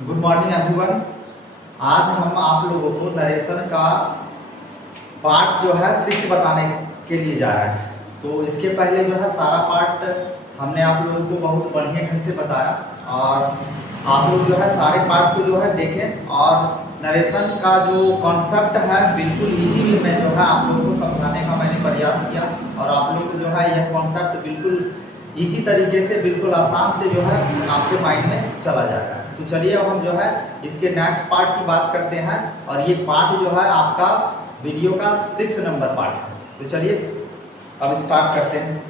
Good morning everyone. आज हम आप लोगों को नरेशन का पार्ट जो है 6 बताने के लिए जा रहे हैं। तो इसके पहले जो है सारा पार्ट हमने आप लोगों को बहुत बढ़िया ढंग से बताया और आप लोग जो है सारे पार्ट को जो है देखें और नरेशन का जो कॉन्सेप्ट है बिल्कुल इजी वे में जो है आप लोगों को समझाने का मैंने प्रयास किया और आप लोग को जो है यह कॉन्सेप्ट बिल्कुल इजी तरीके से बिल्कुल आसान से जो है आपके माइंड में चला जाएगा। तो चलिए अब हम जो है इसके नेक्स्ट पार्ट की बात करते हैं और ये पार्ट जो है आपका वीडियो का 6 नंबर पार्ट है। तो चलिए अब स्टार्ट करते हैं।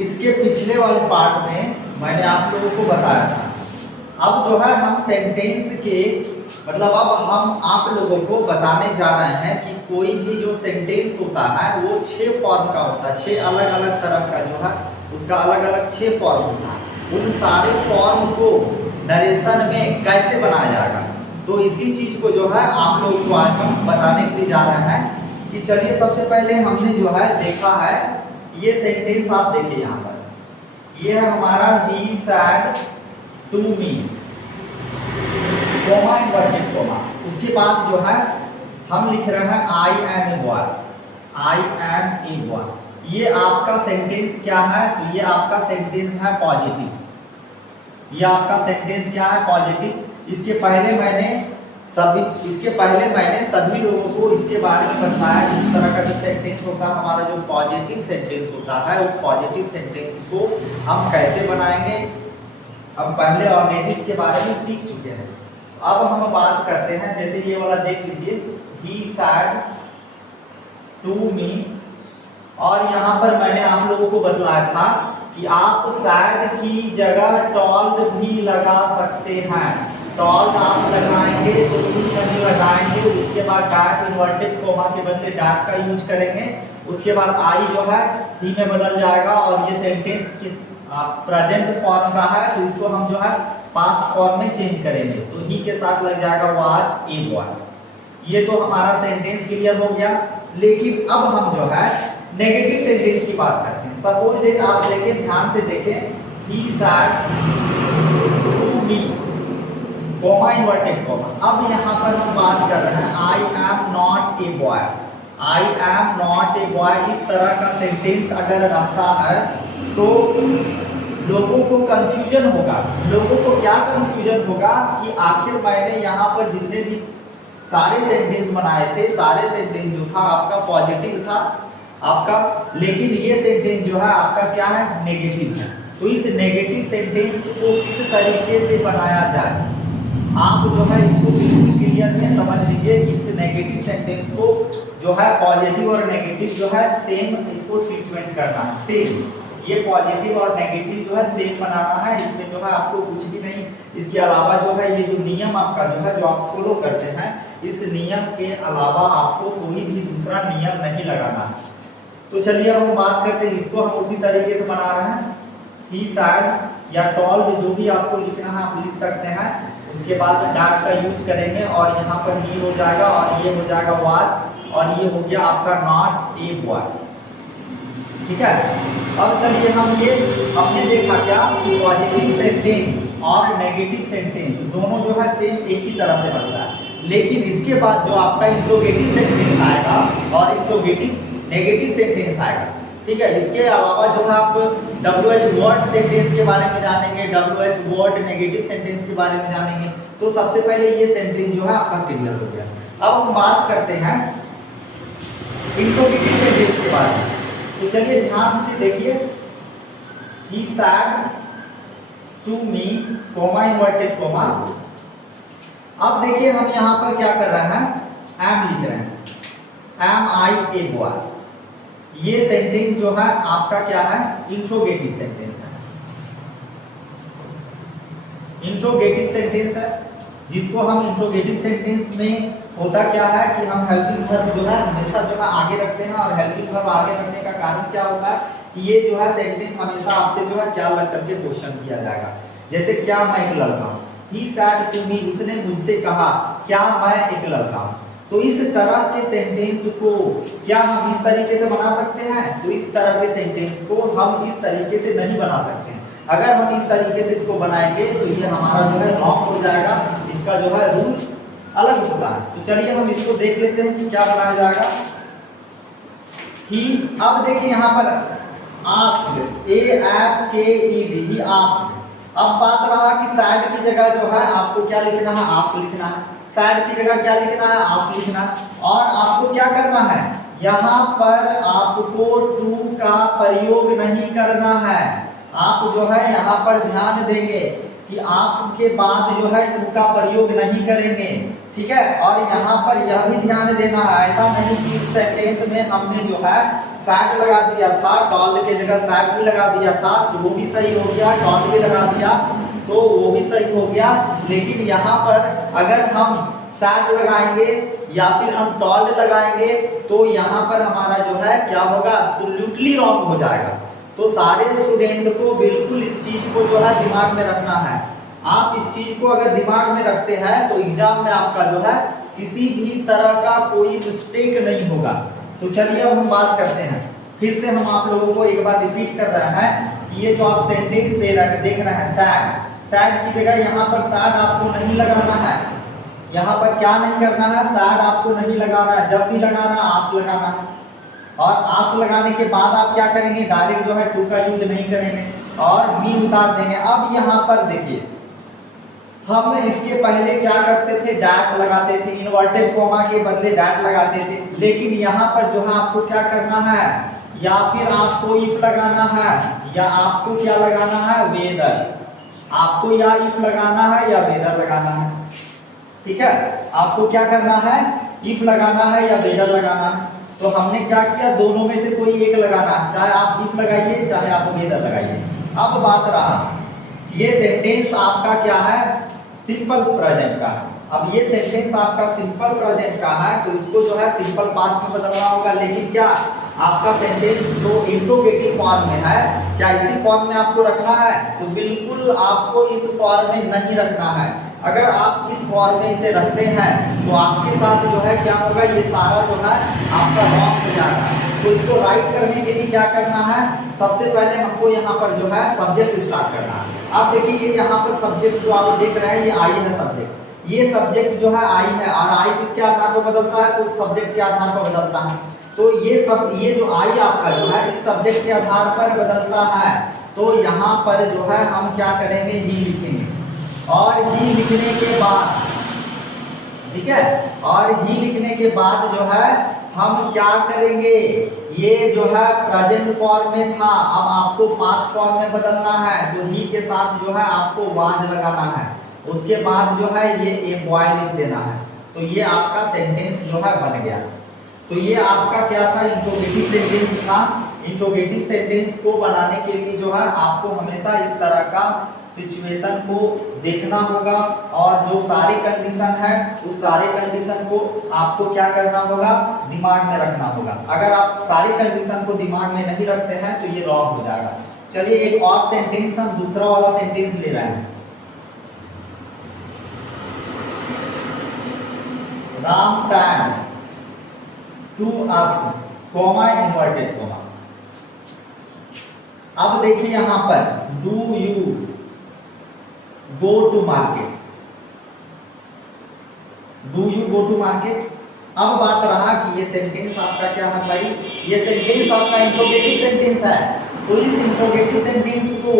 इसके पिछले वाले पार्ट में मैंने आप लोगों को बताया था। अब जो है हम सेंटेंस के मतलब अब हम आप लोगों को बताने जा रहे हैं कि कोई भी जो सेंटेंस होता है वो 6 फॉर्म का होता है। 6 अलग अलग तरह का जो है उसका अलग अलग 6 फॉर्म होता है। उन सारे फॉर्म को नरेशन में कैसे बनाया जाएगा तो इसी चीज को जो है आप लोगों को आज हम बताने के लिए जा रहे हैं कि चलिए सबसे पहले हमने जो है देखा है ये सेंटेंस आप देखिए यहाँ पर ये है हमारा he said to me coma inverted coma. उसके बाद जो है हम लिख रहे हैं I am a boy, I am a boy। ये आपका सेंटेंस क्या है तो ये आपका सेंटेंस है पॉजिटिव। ये आपका सेंटेंस क्या है पॉजिटिव। इसके पहले मैंने सभी लोगों को इसके बारे में बताया कि इस तरह का जो सेंटेंस होता है हमारा जो पॉजिटिव सेंटेंस होता है उस पॉजिटिव सेंटेंस को हम कैसे बनाएंगे। हम पहले और नेगेटिव के बारे में सीख चुके हैं। अब हम बात करते हैं जैसे ये वाला देख लीजिए he said to me और यहाँ पर मैंने आप लोगों को बतलाया था कि आप said की जगह told भी लगा सकते हैं। टॉल्ड आप लगाएंगे तो नहीं लगाएंगे, उसके बाद डॉट इन्वर्टेड कोमा के बदले डॉट का यूज करेंगे। उसके बाद आई जो है ही में बदल जाएगा और ये सेंटेंस की प्रेजेंट फॉर्म का है तो इसको हम जो है पास्ट फॉर्म में चेंज करेंगे तो ही के साथ लग जाएगा वाज ए बॉय। ये तो हमारा सेंटेंस क्लियर हो गया। लेकिन अब हम जो है नेगेटिव सेंटेंस की बात करते हैं। सपोज दैट आप देखें ध्यान से देखें he said to me comma inverted comma. अब यहाँ पर हम बात कर रहे हैं I am not a boy, I am not a boy. इस तरह का सेंटेंस अगर रहता है तो लोगों को कंफ्यूजन होगा। लोगों को क्या कंफ्यूजन होगा कि आखिर मैंने यहाँ पर जितने भी सारे सेंटेंस बनाए थे सारे सेंटेंस जो था आपका पॉजिटिव था आपका, लेकिन ये सेंटेंस जो है आपका क्या है नेगेटिव है। तो इस नेगेटिव सेंटेंस को किस तरीके से बनाया जाए आप जो है इसको बिल्कुल क्लियर में समझ लीजिए कि इस नेगेटिव सेंटेंस को जो है पॉजिटिव और नेगेटिव जो है सेम इसको ट्रीटमेंट करना है। सेम ये पॉजिटिव और नेगेटिव जो है सेम बनाना है। इसमें जो है आपको कुछ भी नहीं, इसके अलावा जो है ये जो नियम आपका जो है जो आप फॉलो करते हैं इस नियम के अलावा आपको कोई भी दूसरा नियम नहीं लगाना है। तो चलिए अब हम बात करते हैं इसको हम उसी तरीके से बना रहे हैं। ही सैड या टॉल्ड जो भी आपको लिखना है आप लिख सकते हैं। उसके बाद डॉट का यूज करेंगे और यहाँ पर ही हो जाएगा और ये हो जाएगा वाज और ये हो गया आपका नॉट ए बॉय। ठीक है। अब चलिए हम ये हमने देखा क्या कि पॉजिटिव सेंटेंस और नेगेटिव सेंटेंस दोनों जो है सेम एक ही तरह से बनता है। लेकिन इसके बाद जो आपका इंट्रोगेटिव सेंटेंस आएगा और इंट्रोगेटिव नेगेटिव सेंटेंस आएगा। ठीक है। इसके अलावा जो है आप WH वर्ड सेंटेंस के बारे में जानेंगे, WH वर्ड नेगेटिव सेंटेंस के बारे में जानेंगे। तो सबसे पहले ये सेंटेंस जो है आपका क्लियर हो गया। अब हम बात करते हैं इंट्रोगेटिव सेंटेंस के बारे में। तो चलिए ध्यान से देखिए he said to me coma inverted comma. अब देखिए हम यहाँ पर क्या कर रहे हैं am लिख रहे हैं am I a boy। ये सेंटेंस जो है आपका क्या है इंट्रोगेटिव सेंटेंस है। इंट्रोगेटिव सेंटेंस है जिसको हम इंट्रोगेटिव सेंटेंस में होता क्या है कि हम हेल्पिंग वर्ब जो है हमेशा जो है आगे रखते हैं, और हेल्पिंग वर्ब आगे रखने का कारण क्या होता है कि ये जो है सेंटेंस हमेशा आपसे जो है क्या लग करके क्वेश्चन किया जाएगा। जैसे क्या मैं एक लड़का हूँ, ही सैड टू मी, उसने मुझसे कहा क्या मैं एक लड़का हूँ। तो इस तरह के सेंटेंस को क्या हम इस तरीके से बना सकते हैं? तो इस तरह के सेंटेंस को हम इस तरीके से नहीं बना सकते हैं। अगर हम इस तरीके से इसको बनाएंगे तो ये हमारा जो है रॉन्ग हो जाएगा, इसका जो है रूल्स अलग होता है। तो चलिए हम इसको देख लेते हैं कि क्या बनाया जाएगा। ही, अब देखिए यहाँ पर आस्क्ड, ASKED, ही आस्क्ड। अब बात रहा कि सैड की जगह जो है आपको क्या लिखना है? आस्क लिखना है। सैड की जगह क्या लिखना है? आस्क लिखना है। और आपको क्या करना है? यहाँ पर आपको टू का प्रयोग नहीं करना है। आप जो है यहाँ पर ध्यान देंगे कि आस्क के बाद जो है टू का प्रयोग नहीं करेंगे, ठीक है। और यहाँ पर यह भी ध्यान देना है, ऐसा नहीं कि इस सेंटेंस में हमने जो है सैड लगा दिया था, टॉल्ड की जगह सैड भी लगा दिया था, तो वो भी सही हो गया, टॉल्ड भी लगा दिया तो वो भी सही हो गया। लेकिन यहाँ पर अगर हम सैड लगाएंगे या फिर हम टॉल्ड लगाएंगे तो यहाँ पर हमारा जो है क्या होगा? एब्सोल्युटली रॉन्ग हो जाएगा। तो सारे स्टूडेंट को बिल्कुल इस चीज को जो है दिमाग में रखना है। आप इस चीज को अगर दिमाग में रखते हैं तो एग्जाम में आपका जो है किसी भी तरह का कोई मिस्टेक नहीं होगा। तो चलिए अब हम बात करते हैं, फिर से हम आप लोगों को एक बार रिपीट कर रहे हैं कि ये जो आप सेंटेंस देख रहे हैं सैड, सैड की जगह यहाँ पर सैड आपको नहीं लगाना है। यहाँ पर क्या नहीं करना है? सैड आपको नहीं लगाना है। जब भी लगाना है आस्क लगाना है, और आस्क लगाने के बाद आप क्या करेंगे? डायरेक्ट जो है टू का यूज नहीं करेंगे और मी उतार देंगे। अब यहाँ पर देखिए, हम इसके पहले क्या करते थे? डैट लगाते थे, इन्वर्टेड कोमा के बदले डैट लगाते थे। लेकिन यहाँ पर जो है आपको क्या करना है? या फिर आपको इफ लगाना है या आपको क्या लगाना है? वेदर। आपको या इफ लगाना है या वेदर लगाना है, ठीक है। आपको क्या करना है? इफ लगाना है या वेदर लगाना है। तो हमने क्या किया? दोनों में से कोई एक लगाना है, चाहे आप इफ लगाइए चाहे आप वेदर लगाइए। अब बात रहा, ये सेंटेंस आपका क्या है? सिंपल प्रेजेंट का है। अब ये सेंटेंस आपका सिंपल प्रेजेंट का है तो इसको जो है सिंपल पास्ट में बदलना होगा। लेकिन क्या आपका सेंटेंस जो इंट्रोगेटिव फॉर्म में है, क्या इसी फॉर्म में आपको रखना है? तो बिल्कुल आपको इस फॉर्म में नहीं रखना है। अगर आप इस फॉर्म में इसे रखते हैं तो आपके साथ जो है क्या होगा? ये सारा जो है आपका रॉन्ग हो जाएगा। तो इसको राइट करने के लिए क्या करना है? सबसे पहले हमको यहाँ पर जो है सब्जेक्ट स्टार्ट करना है। अब देखिए ये यहाँ पर सब्जेक्ट जो आप देख रहे हैं ये आई है सब्जेक्ट। ये सब्जेक्ट जो है आई है, और आई किसके आधार पर बदलता है? तो सब्जेक्ट के आधार पर बदलता है। तो ये जो आई आपका जो है इस सब्जेक्ट के आधार पर बदलता है। तो यहाँ पर जो है हम क्या करेंगे? ही लिखेंगे, और ही लिखने के बाद, ठीक है, और ही लिखने के बाद जो है हम क्या करेंगे? ये जो है प्रेजेंट फॉर्म में था, अब आपको पास्ट फॉर्म में बदलना है। तो ही के साथ जो है आपको वाज लगाना है, उसके बाद जो है ये ए बॉय लिख देना है। तो ये आपका सेंटेंस जो है बन गया। तो ये आपका क्या था? इंट्रोगेटिव सेंटेंस था। इंट्रोगेटिव सेंटेंस को बनाने के लिए जो है आपको हमेशा इस तरह का सिचुएशन को देखना होगा, और जो सारे कंडीशन है उस सारे कंडीशन को आपको क्या करना होगा? दिमाग में रखना होगा। अगर आप सारे कंडीशन को दिमाग में नहीं रखते हैं तो ये रॉन्ग हो जाएगा। चलिए एक और सेंटेंस, हम दूसरा वाला सेंटेंस ले रहे हैं। Ram said to us, comma inverted comma. अब देखिए यहाँ पर do you go to market, do you go to market. अब बात रहा कि ये सेंटेंस आपका क्या है भाई? ये सेंटेंस आपका इंट्रोगेटिव सेंटेंस है। तो इस इंट्रोगेटिव सेंटेंस को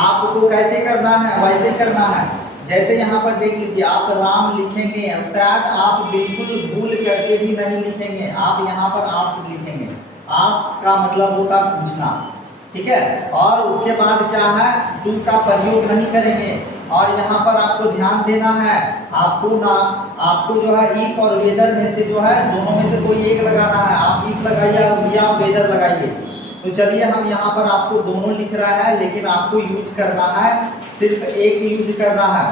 आपको कैसे करना है? वैसे करना है जैसे यहाँ पर देख लीजिए, आप राम लिखेंगे, सैड आप बिल्कुल भूल करके भी नहीं लिखेंगे, आप यहाँ पर आस्क लिखेंगे। आस्क का मतलब होता है पूछना, ठीक है। और उसके बाद क्या है? टू का प्रयोग नहीं करेंगे। और यहाँ पर आपको ध्यान देना है, आपको जो है इफ और वेदर में से जो है दोनों में से कोई एक लगाना है। आप इफ लगाइए या वेदर लगाइए। तो चलिए हम यहाँ पर आपको दोनों लिख रहा है, लेकिन आपको यूज करना है सिर्फ एक यूज करना है,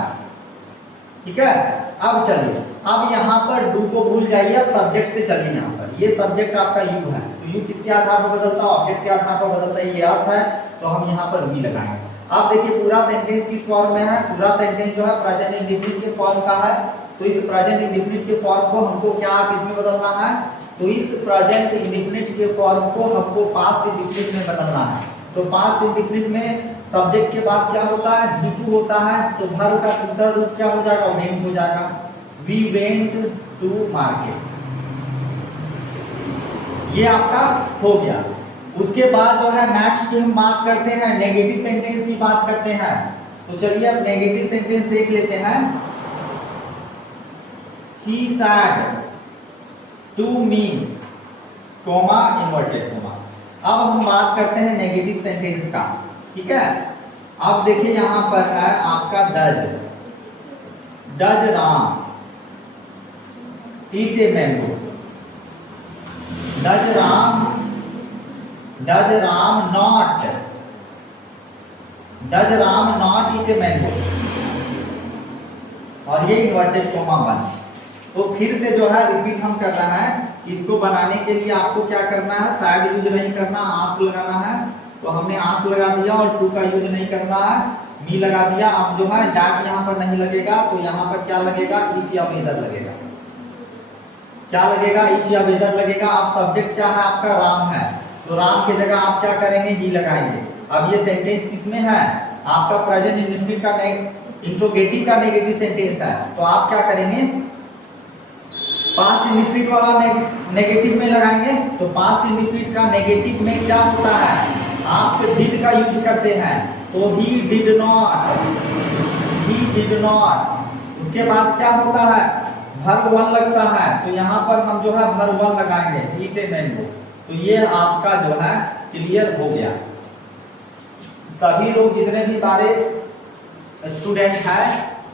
ठीक है। अब चलिए अब यहाँ पर डू को भूल जाइए, अब सब्जेक्ट से चलिए। यहाँ पर ये सब्जेक्ट आपका यू है, तो यू किसके आधार पर बदलता है? ऑब्जेक्ट के आधार पर बदलता है। ये अस है, तो हम यहाँ पर वी लगाएंगे। अब देखिए पूरा सेंटेंस किस फॉर्म में है? पूरा सेंटेंस जो है प्रेजेंट इंडेफिनिट के फॉर्म का है। तो इस प्रेजेंट इंडेफिनिट के फॉर्म को हमको क्या किसमें बदलना है? तो इस प्रेजेंट इंडेफिनिट के फॉर्म को हमको पास्ट इंडेफिनिट में बदलना है। तो पास्ट इंडेफिनिट में सब्जेक्ट के बाद क्या होता है? V2 होता है। तो वर्ब का दूसरा रूप क्या हो जाएगा? वेंट हो जाएगा। We went to market. ये आपका हो गया। उसके बाद जो है नेक्स्ट की हम बात करते हैं, नेगेटिव सेंटेंस की बात करते हैं। तो चलिए अब नेगेटिव सेंटेंस देख लेते हैं। He said to me, comma inverted comma. अब हम बात करते हैं नेगेटिव सेंटेंस का, ठीक है। अब देखिए यहां पर है आपका does Ram eat a mango. Does Ram not eat a mango, और ये इन्वर्टेड कॉमा बंद। तो फिर से जो है रिपीट हम कर रहे हैं। इसको बनाने के लिए आपको क्या करना है? साइड यूज नहीं करना, आंसू लगाना है। तो हमने आंसू लगा दिया और टू का यूज नहीं करना है, मी लगा दिया। अब जो है डैट यहाँ पर नहीं लगेगा, तो यहाँ पर क्या लगेगा? इफ या वेदर लगेगा। क्या लगेगा? इफ या वेदर लगेगा। अब सब्जेक्ट क्या है आपका? राम है, तो राम की जगह आप क्या करेंगे? ही लगाएंगे। अब ये सेंटेंस किसमें है? आपका प्रेजेंट इंडेफिनिट का इंट्रोगेटिव का नेगेटिव सेंटेंस है। तो आप क्या करेंगे? पास्ट इंडेफिनिट वाला नेगेटिव में लगाएंगे। तो पास्ट इंडेफिनिट का नेगेटिव में क्या होता है? आप डिड का यूज करते हैं। तो ही डिड नॉट। उसके बाद क्या होता है? वर्ब वन लगता है। तो यहाँ पर हम जो है वर्ब वन लगाएंगे, ईट ए मैंगो। तो ये आपका जो है क्लियर हो गया। सभी लोग जितने भी सारे स्टूडेंट हैं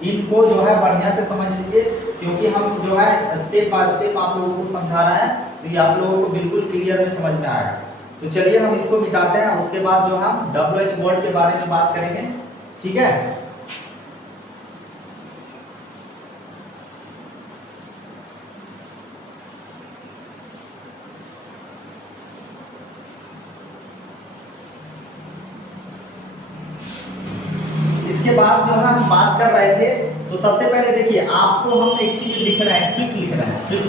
इनको जो है बढ़िया से समझ लीजिए, क्योंकि हम जो है स्टेप बाय स्टेप आप लोगों को समझा रहे हैं, तो ये आप लोगों को बिल्कुल क्लियर में समझ में आएगा। तो चलिए हम इसको मिटाते हैं, उसके बाद जो हम WH वर्ड के बारे में बात करेंगे, ठीक है। इसके बाद जो है हम बात कर रहे थे, तो सबसे पहले देखिए आपको हम एक चीज लिख रहे हैं, ट्रिक लिख रहे हैं, ट्रिक।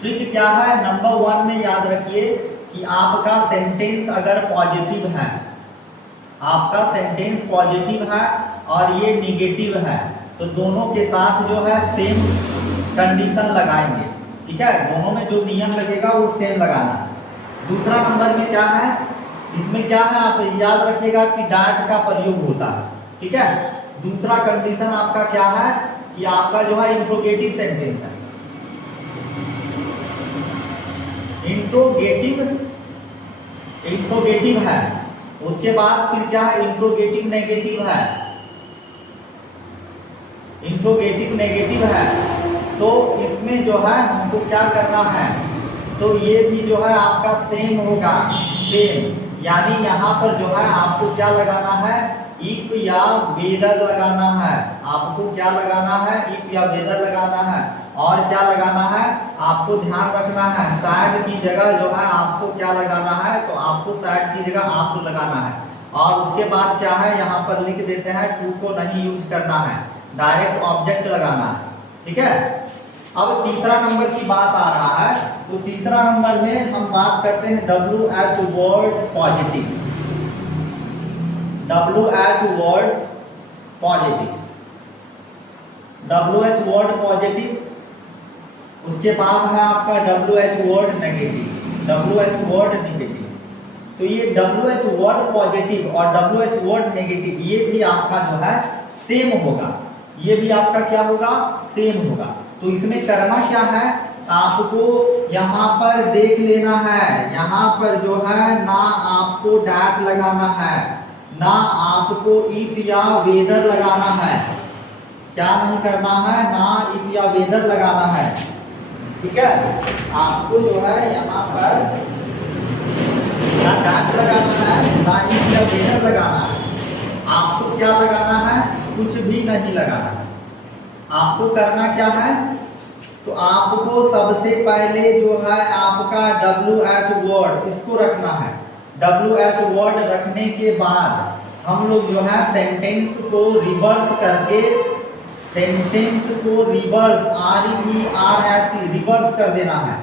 ट्रिक क्या है? नंबर 1 में याद रखिए कि आपका सेंटेंस अगर पॉजिटिव है, आपका सेंटेंस पॉजिटिव है और ये निगेटिव है, तो दोनों के साथ जो है सेम कंडीशन लगाएंगे, ठीक है। दोनों में जो नियम लगेगा वो सेम लगाना। दूसरा नंबर में क्या है? इसमें क्या है? आप याद रखिएगा कि डैट का प्रयोग होता है, ठीक है। दूसरा कंडीशन आपका क्या है कि आपका जो है इंट्रोगेटिव सेंटेंस है। इंट्रोगेटिव है। उसके बाद फिर क्या है? इंट्रोगेटिव नेगेटिव है। इंट्रोगेटिव नेगेटिव है, तो इसमें जो है हमको क्या करना है? तो ये भी जो है आपका सेम होगा, सेम। यानी यहाँ पर जो है आपको क्या लगाना है? इफ या वेदर लगाना है। आपको क्या लगाना है? इफ या वेदर लगाना है। और क्या लगाना है? आपको ध्यान रखना है सैड की जगह जो है आपको क्या लगाना है? तो आपको सैड की जगह आफ्टर लगाना है। और उसके बाद क्या है? यहाँ पर लिख देते हैं टू को नहीं यूज करना है, डायरेक्ट ऑब्जेक्ट लगाना है, ठीक है। अब तीसरा नंबर की बात आ रहा है, तो तीसरा नंबर में हम बात करते हैं WH word positive. WH word positive. उसके बाद है आपका WH वर्ड नेगेटिव। तो ये WH वर्ड पॉजिटिव और WH वर्ड नेगेटिव ये भी आपका जो है सेम होगा। ये भी आपका क्या होगा? सेम होगा। तो इसमें करना क्या है? आपको यहाँ पर देख लेना है, यहाँ पर जो है ना आपको डैट लगाना है, ना आपको इफ या वेदर लगाना है। क्या नहीं करना है? ना इफ या वेदर लगाना है, ठीक है। आपको जो है यहाँ पर ना डैट लगाना है, ना इफ या वेदर लगाना है। आपको क्या लगाना है? कुछ भी नहीं लगाना है। आपको करना क्या है, तो आपको सबसे पहले जो है आपका WH वर्ड इसको रखना है। WH वर्ड रखने के बाद हम लोग जो है सेंटेंस को रिवर्स करके, सेंटेंस को रिवर्स REVERS रिवर्स कर देना है।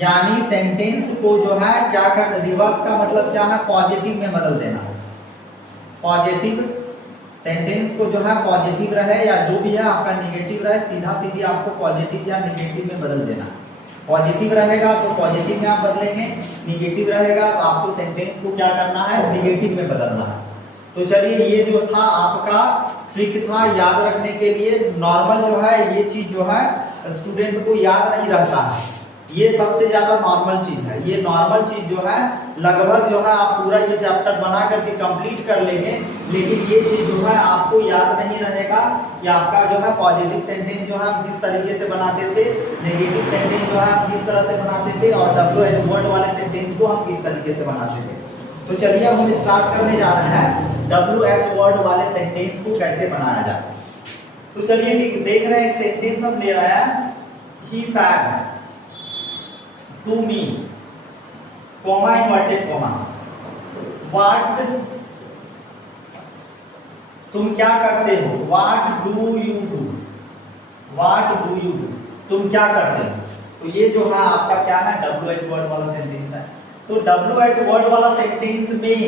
यानी सेंटेंस को जो है क्या कर, रिवर्स का मतलब क्या है, पॉजिटिव में बदल देना है। पॉजिटिव सेंटेंस को जो है पॉजिटिव रहे या जो भी है आपका निगेटिव रहे, सीधा सीधी आपको पॉजिटिव या निगेटिव में बदल देना है। पॉजिटिव रहेगा तो पॉजिटिव में आप बदलेंगे, निगेटिव रहेगा तो आपको सेंटेंस को क्या करना है, निगेटिव में बदलना है। तो चलिए ये जो था आपका ट्रिक था याद रखने के लिए। नॉर्मल जो है ये चीज जो है स्टूडेंट को याद नहीं रहता है, ये सबसे ज्यादा नॉर्मल चीज है। ये नॉर्मल चीज जो है लगभग जो है आप पूरा ये चैप्टर बना करके कंप्लीट कर लेंगे, लेकिन ये चीज जो है आपको याद नहीं रहेगा कि आपका जो है पॉजिटिव सेंटेंस जो है हम किस तरीके से बनाते थे, नेगेटिव सेंटेंस जो है हम किस तरह से बनाते थे, और WH वर्ड वाले सेंटेंस को हम किस तरीके से बनाते थे। तो चलिए अब हम स्टार्ट करने जा रहे हैं WH वर्ड वाले सेंटेंस को कैसे बनाया जाए। तो चलिए देख रहे हैं एक सेंटेंस हम ले रहे हैं, he said to me, comma inverted comma, what तुम क्या करते हो, what do you do, what do you do तुम क्या करते हो। तो ये जो है आपका क्या है, WH वर्ड वाला सेंटेंस है। तो WH वर्ड वाला सेंटेंस में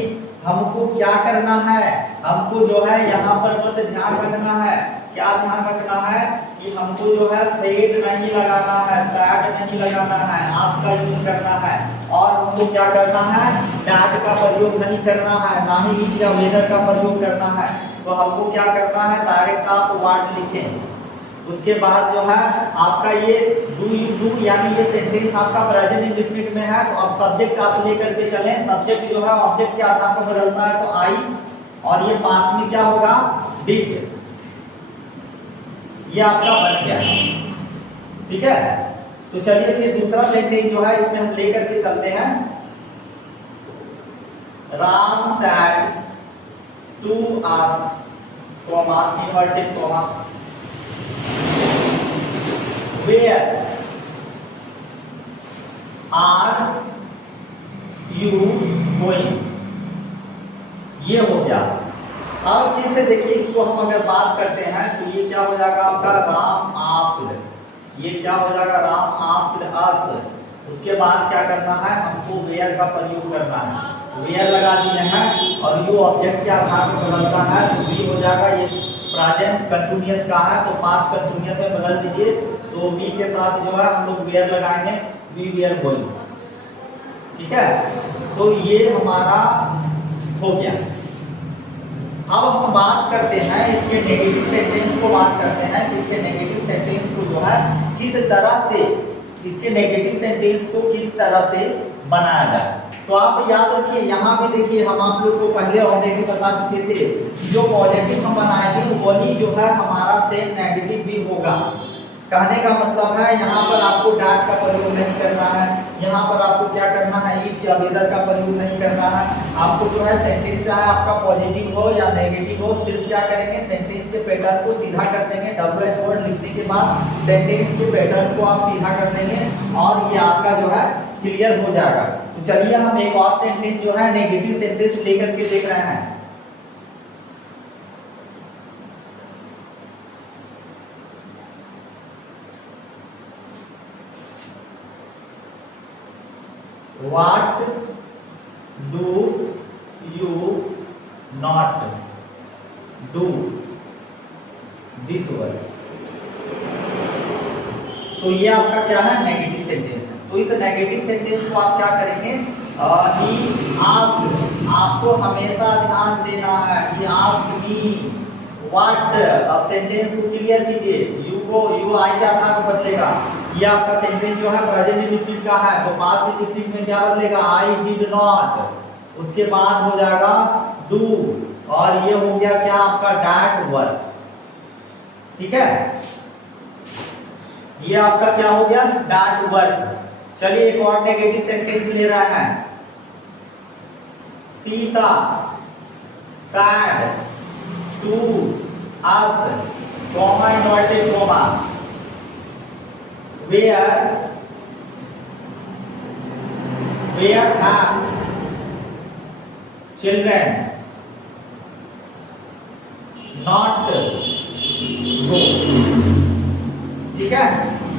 हमको क्या करना है, हमको जो है यहाँ पर बस ध्यान रखना है, क्या ध्यान रखना है कि हमको जो है सेड नहीं लगाना है, सैड नहीं लगाना है, आपका यूज करना है। और हमको क्या करना है, डैट का प्रयोग नहीं करना है, ना ही इट या वेदर का प्रयोग करना है। तो हमको क्या करना है, डायरेक्ट आप वर्ड लिखें। उसके बाद जो है आपका ये डू यू डू, यानी ये सेंटेंस आपका प्रेजेंट इंडेफिनिट में है, तो अब सब्जेक्ट आप लेकर के चलें। सब्जेक्ट जो है ऑब्जेक्ट के आधार पर बदलता है, तो आई, और ये पास्ट में क्या होगा, डिड। ये आपका बन गया, ठीक है। तो चलिए फिर दूसरा सेंटेंस जो है इसमें हम लेकर के चलते हैं। Ram said to us, comma inverted comma, where are you going। ये हो गया। अब फिर से देखिए इसको हम अगर बात करते हैं तो ये क्या हो जाएगा आपका, राम आस्क्ड, ये क्या हो जाएगा, राम आस्क्ड अस। उसके बाद क्या करना है, हमको वेयर का प्रयोग करना है, वेयर लगा दिए हैं, और यू ऑब्जेक्ट के आधार पर बदलता है, तो बी हो जाएगा। ये प्रेजेंट कंटिन्यूअस का है तो पास्ट कंटिन्यूअस में बदल दीजिए, तो बी के साथ जो है हम लोग वेयर लगाएंगे, वी वेयर गोइंग, ठीक है। तो ये हमारा हो गया। अब हम बात करते हैं इसके नेगेटिव सेंटेंस को, बात करते हैं कि इसके नेगेटिव सेंटेंस को जो है किस तरह से, इसके नेगेटिव सेंटेंस को किस तरह से बनाया जाए। तो आप याद रखिए, यहाँ पे देखिए हम आप लोग को पहले ऑलरेडी बता चुके थे, जो पॉजिटिव हम बनाएंगे वही जो है हमारा सेम नेगेटिव भी होगा। कहने का मतलब है यहाँ पर आपको डैट का प्रयोग नहीं करना है, यहाँ पर आपको क्या करना है, इफ या वेदर का प्रयोग नहीं करना है। आपको जो है सेंटेंस चाहे आपका पॉजिटिव हो या नेगेटिव हो, सिर्फ क्या करेंगे, सेंटेंस के पैटर्न को सीधा कर देंगे। WH वर्ड लिखने के बाद सेंटेंस के पैटर्न को आप सीधा कर देंगे और ये आपका जो है क्लियर हो जाएगा। तो चलिए हम एक और सेंटेंस जो है नेगेटिव सेंटेंस लेकर के देख रहे हैं। What do you not do this word। तो ये आपका क्या है, नेगेटिव सेंटेंस है। तो इस नेगेटिव सेंटेंस को आप क्या करेंगे, ही आस्क्ड, आपको हमेशा ध्यान देना है कि आस्क्ड मी व्हाट। अब सेंटेंस को क्लियर कीजिए, यू को यू आई के आधार पर बदलेगा। ये आपका सेंटेंस जो है प्रेजेंट इंडेफिनिट का है, तो पास्ट इंडेफिनिट में क्या बदलेगा, आई डिड नॉट, उसके बाद हो जाएगा डू, और ये हो गया क्या आपका, डैट वर्क, ठीक है। ये आपका क्या हो गया, डैट वर्क। चलिए एक और नेगेटिव सेंटेंस ले रहा है, Sita said to as, comma inverted comma, where have children not go। ठीक है,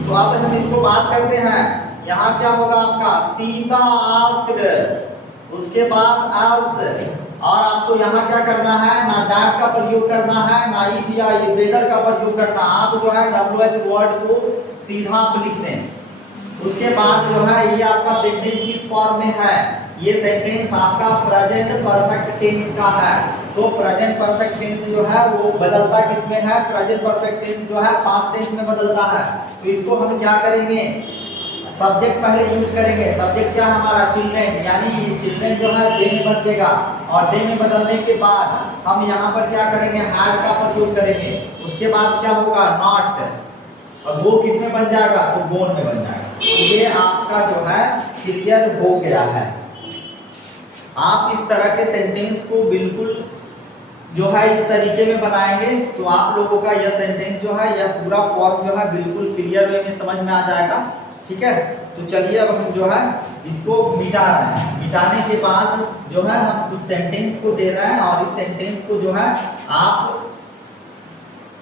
तो अब हम इसको बात करते हैं। यहाँ क्या होगा आपका, सीता आस्क्ड, उसके बाद आज, और आपको यहाँ क्या करना है, ना डैट का प्रयोग करना है, ना इफ या वेदर का प्रयोग करना। आप जो है WH वर्ड को सीधा आप लिख दें। उसके बाद जो है ये आपका सेंटेंस किस फॉर्म में है, ये सेंटेंस आपका प्रेजेंट परफेक्ट टेंस का है। तो प्रेजेंट परफेक्ट टेंस जो है वो बदलता किसमें है, प्रेजेंट परफेक्ट टेंस जो है पास्ट टेंस में बदलता है। तो इसको हम क्या करेंगे, सब्जेक्ट पहले यूज करेंगे। सब्जेक्ट क्या है हमारा, चिल्ड्रेन, यानी चिल्ड्रेन जो है दे में बदलेगा, और दे में बदलने के बाद हम यहाँ पर क्या करेंगे, हैड का प्रयोग करेंगे। उसके बाद क्या होगा, नॉट, और वो किस में बन जाएगा, तो गोन में बन जाएगा। तो ये आपका जो है क्लियर हो गया है। आप इस तरह के सेंटेंस को बिल्कुल जो है इस तरीके में बनाएंगे तो आप लोगों का यह सेंटेंस जो है, यह पूरा फॉर्म जो है बिल्कुल क्लियर वे में समझ में आ जाएगा। ठीक है, तो चलिए अब हम जो है इसको मिटा रहे हैं। मिटाने के बाद जो है हम कुछ सेंटेंस को दे रहे हैं, और इस सेंटेंस को जो है आप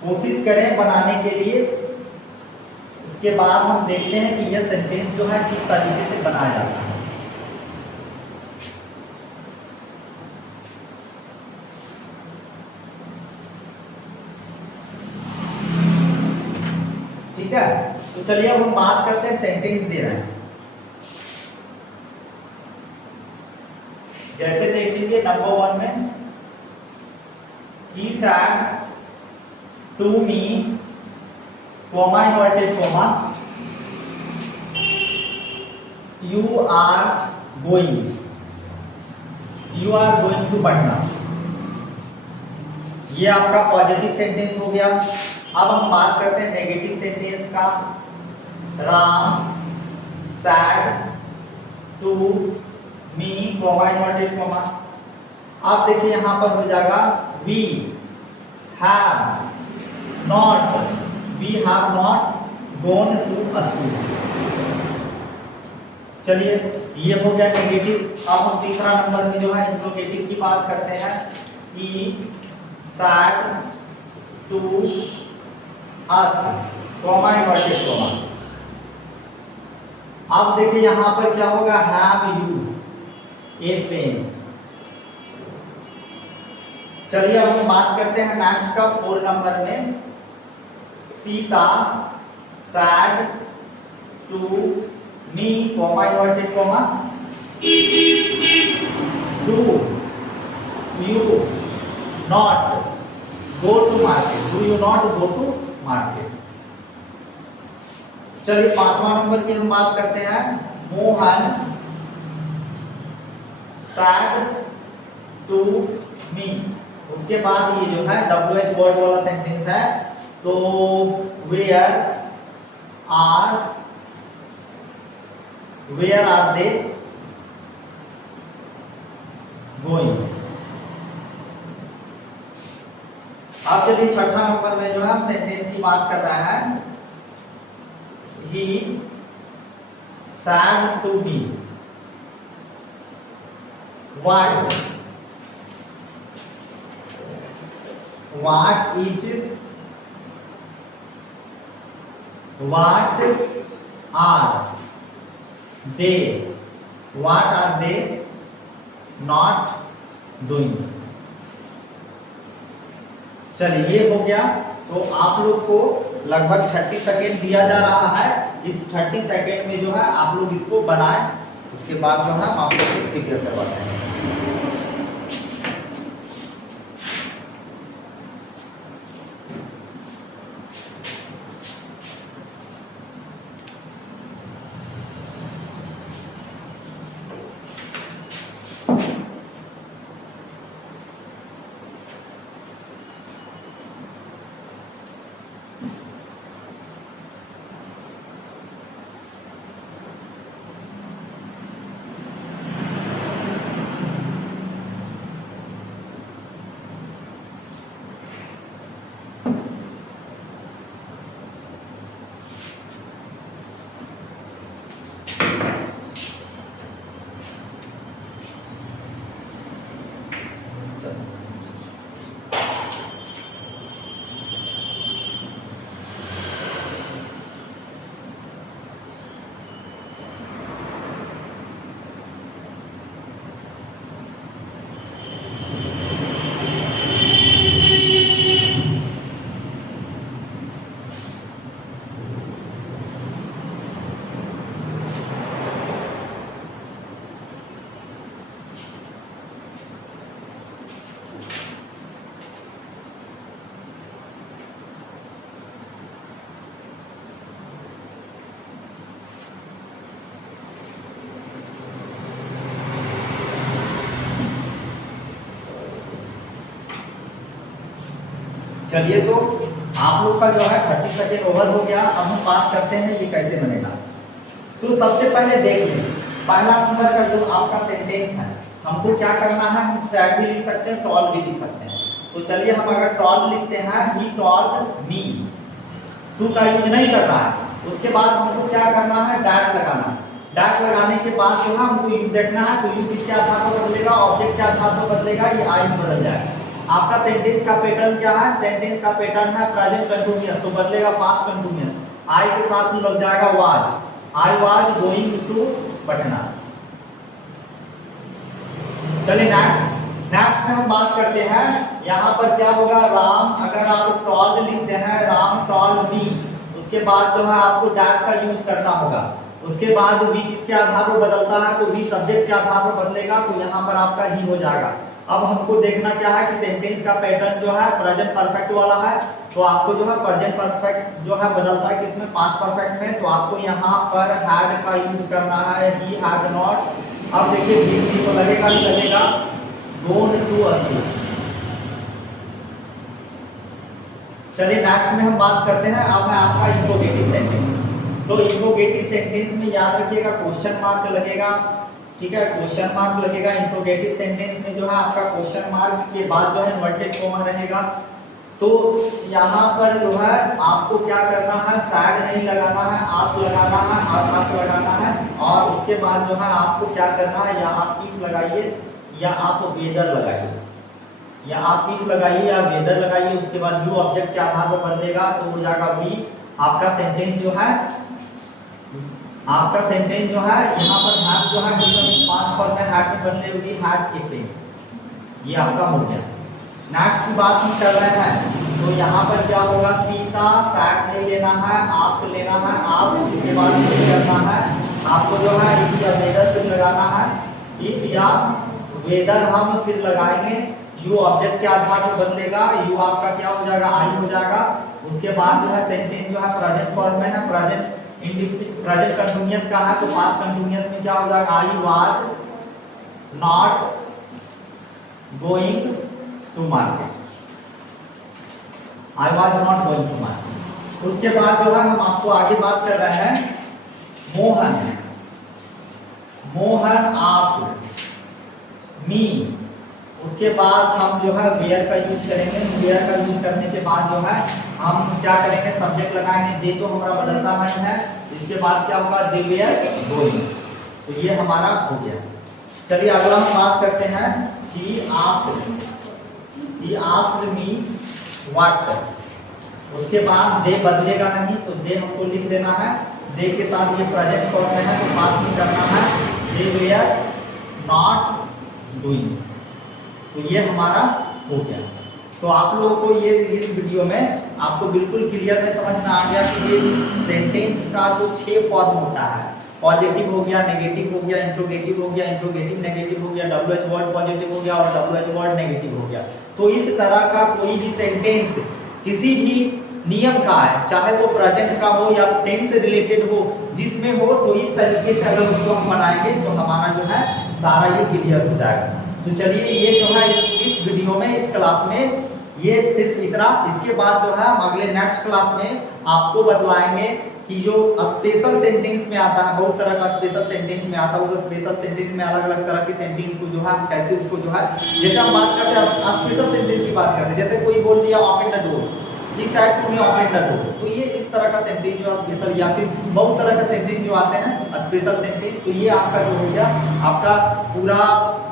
कोशिश करें बनाने के लिए। उसके बाद हम देखते हैं कि यह सेंटेंस जो है किस तरीके से बनाया जाता है। ठीक है, तो चलिए अब हम बात करते हैं सेंटेंस दे रहे हैं। जैसे देख लीजिए नंबर 1 में, he said to me, comma inverted comma, you are going to पढ़ना। ये आपका पॉजिटिव सेंटेंस हो गया। अब हम बात करते हैं नेगेटिव सेंटेंस का। Ram said to me, comma inverted comma. अब देखिए यहां पर हो जाएगा we have not gone to school. चलिए ये हो गया नेगेटिव। अब हम तीसरा नंबर में जो है इंट्रोगेटिव की बात करते हैं। He said to us, comma inverted comma. अब देखिए यहां पर क्या होगा, हैव यू ए पेन। चलिए अब हम बात करते हैं नेक्स्ट का 4 नंबर में। Sita said to me, comma inverted comma, do you not go to market, do you not go to market. चलिए 5वां नंबर की हम बात करते हैं। Mohan said to me. उसके बाद ये जो है WH वर्ड वाला सेंटेंस है। तो वेयर आर दे गोइंग। अब चलिए 6ठा नंबर में जो है हम सेंटेंस की बात कर रहे हैं। He said to me, what are they not doing। चलिए ये हो गया। तो आप लोग को लगभग 30 सेकेंड दिया जा रहा है। इस 30 सेकेंड में जो है आप लोग इसको बनाएं। उसके बाद जो है हम आप लोग को क्लियर करवाते हैं। चलिए तो आप लोग का जो है 30 सेकेंड ओवर हो गया। अब हम बात करते हैं ये कैसे बनेगा। तो सबसे पहले देख लें, पहला नंबर का जो आपका सेंटेंस है, हमको क्या करना है, हम सैड भी लिख सकते हैं, टॉल भी लिख सकते हैं। तो चलिए हम अगर टॉल लिखते हैं, ही टॉल्ड मी, टू का यूज नहीं करना है। उसके बाद हमको क्या करना है, डैट लगाना है। डैट लगाने के बाद जो है हमको यूज देखना है, तो यूज किसके आधार पर बदलेगा, ऑब्जेक्ट के आधार पर बदलेगा, ये आई में बदल जाएगा। आपका सेंटेंस का पैटर्न क्या है, सेंटेंस का पैटर्न है प्रेजेंट कंटीन्यूअस, तो बदलेगा पास्ट कंटीन्यूअस। आई के साथ लग जाएगा was, I was going to Patna. चलिए नेक्स्ट में हम बात करते हैं, यहाँ पर क्या होगा, राम, अगर आप टॉल्ड लिखते हैं, राम टॉल्ड मी, उसके बाद जो है आपको डैट का यूज करना होगा। उसके बाद वी किसके आधार पर बदलता है, तो वी सब्जेक्ट के आधार पर बदलेगा, तो यहाँ पर आपका ही हो जाएगा। अब हमको देखना क्या है कि सेंटेंस का पैटर्न जो है प्रेजेंट परफेक्ट वाला है, तो आपको जो है प्रेजेंट परफेक्ट जो है बदलता है किसमें, पास्ट परफेक्ट में, तो आपको यहाँ पर हैड का यूज करना है, ही हैड नॉट। अब देखिए भी तो लगेगा ही लगेगा, गोन टू स्कूल। चलिए नेक्स्ट में हम बात करते हैं, अब है आपका इंट्रोगेटिव सेंटेंस। तो इंट्रोगेटिव सेंटेंस में याद रखिएगा क्वेश्चन मार्क लगेगा, ठीक है, क्वेश्चन मार्क लगेगा। इंट्रोगेटिव सेंटेंस में जो है आपका क्वेश्चन मार्क के बाद जो है इन्वर्टेड कॉमा रहेगा। तो यहाँ पर जो है आपको क्या करना है, सैड नहीं लगाना है, आप लगाना है, आस लगाना है, और उसके बाद जो है आपको क्या करना है, या आप इफ लगाइए या आप वेदर लगाइए, या आप इफ लगाइए या वेदर लगाइए। उसके बाद यू ऑब्जेक्ट के आधार पर बदलेगा, तो हो जाएगा वी। आपका सेंटेंस जो है, आपका सेंटेंस जो है यहाँ पर हैड जो है पास्ट फॉर्म में हैड में बदले हुई, हैड ए पेन, ये आपका हो गया। नेक्स्ट की बात हम कर रहे हैं, तो यहाँ पर क्या होगा, सीता, सैड नहीं लेना है, आप लेना है, आप उसके बाद करना है आपको जो है इफ या वेदर फिर लगाना है, इफ या वेदर हम फिर लगाएंगे, यू ऑब्जेक्ट के आधार पर बदलेगा, यू आपका क्या हो जाएगा, आई हो जाएगा। उसके बाद जो है सेंटेंस जो है प्रेजेंट फॉर्म में है, प्रेजेंट कंटीन्यूअस का है, तो पास्ट कंटीन्यूअस में क्या हो जाएगा, I was not going to market, I was not going to market. उसके बाद जो है हम आपको आगे बात कर रहे हैं, मोहन, मोहन आप, मी। उसके बाद हम जो है वेयर का यूज करेंगे, वेयर का यूज करने के बाद जो है हम क्या करेंगे, सब्जेक्ट लगाएंगे, दे तो हमारा बदलता नहीं है। इसके बाद क्या होगा, दे वेयर गोइंग, तो ये हमारा हो गया। चलिए अगला हम बात करते हैं, he asked me what। उसके बाद दे बदलेगा नहीं, तो दे हमको लिख देना है, दे के साथ ये प्रेजेंट फॉर्म में है, तो पास में करना है, दे वेयर नॉट डूइंग, तो ये हमारा हो गया। तो आप लोगों को ये इस वीडियो में आपको बिल्कुल क्लियर में समझ में आ गया कि ये सेंटेंस का जो 6 फॉर्म होता है, पॉजिटिव हो गया, नेगेटिव हो गया, इंट्रोगेटिव हो गया, इंट्रोगेटिव नेगेटिव हो गया, WH वर्ड पॉजिटिव हो गया और WH वर्ड नेगेटिव हो गया। तो इस तरह का कोई भी सेंटेंस किसी भी नियम का है, चाहे वो प्रेजेंट का हो या टेंस से रिलेटेड हो, जिसमें हो, तो इस तरीके से अगर उसको हम बनाएंगे तो हमारा जो है सारा ये क्लियर हो जाएगा। तो चलिए ये जो है इस वीडियो में, इस क्लास में ये सिर्फ इतना। इसके बाद जो है हम अगले नेक्स्ट क्लास में आपको बतलाएंगे कि जो स्पेशल सेंटेंस में आता है, बहुत तरह का स्पेशल सेंटेंस में आता है, उस स्पेशल सेंटेंस में अलग अलग तरह के सेंटेंस को जो है हम कैसे उसको जो है, जैसे हम बात करते हैं स्पेशल सेंटेंस की बात करते हैं, जैसे कोई बोल दिया open the door, he said to me open the door, तो ये इस तरह का सेंटेंस जो स्पेशल, या फिर बहुत तरह का सेंटेंस जो आते हैं स्पेशल सेंटेंस। तो ये आपका जो हो गया, आपका पूरा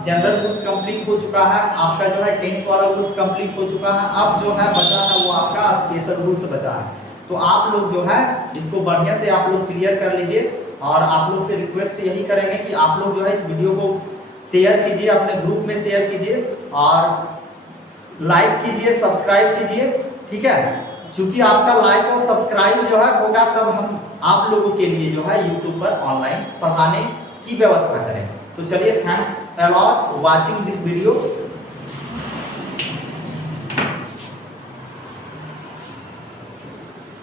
जनरल रूल्स कंप्लीट हो चुका है, आपका जो है टेंस वाला रूल्स कंप्लीट हो चुका है। अब जो है बचा है वो आपका स्पेशल रूल्स बचा है। तो आप लोग जो है इसको बढ़िया से आप लोग क्लियर कर लीजिए, और आप लोग से रिक्वेस्ट यही करेंगे कि आप लोग जो है इस वीडियो को शेयर कीजिए, अपने ग्रुप में शेयर कीजिए और लाइक कीजिए, सब्सक्राइब कीजिए, ठीक है। क्योंकि आपका लाइक और सब्सक्राइब जो है होगा तब हम आप लोगों के लिए जो है यूट्यूब पर ऑनलाइन पढ़ाने की व्यवस्था करेंगे। तो चलिए, thanks a lot watching this video.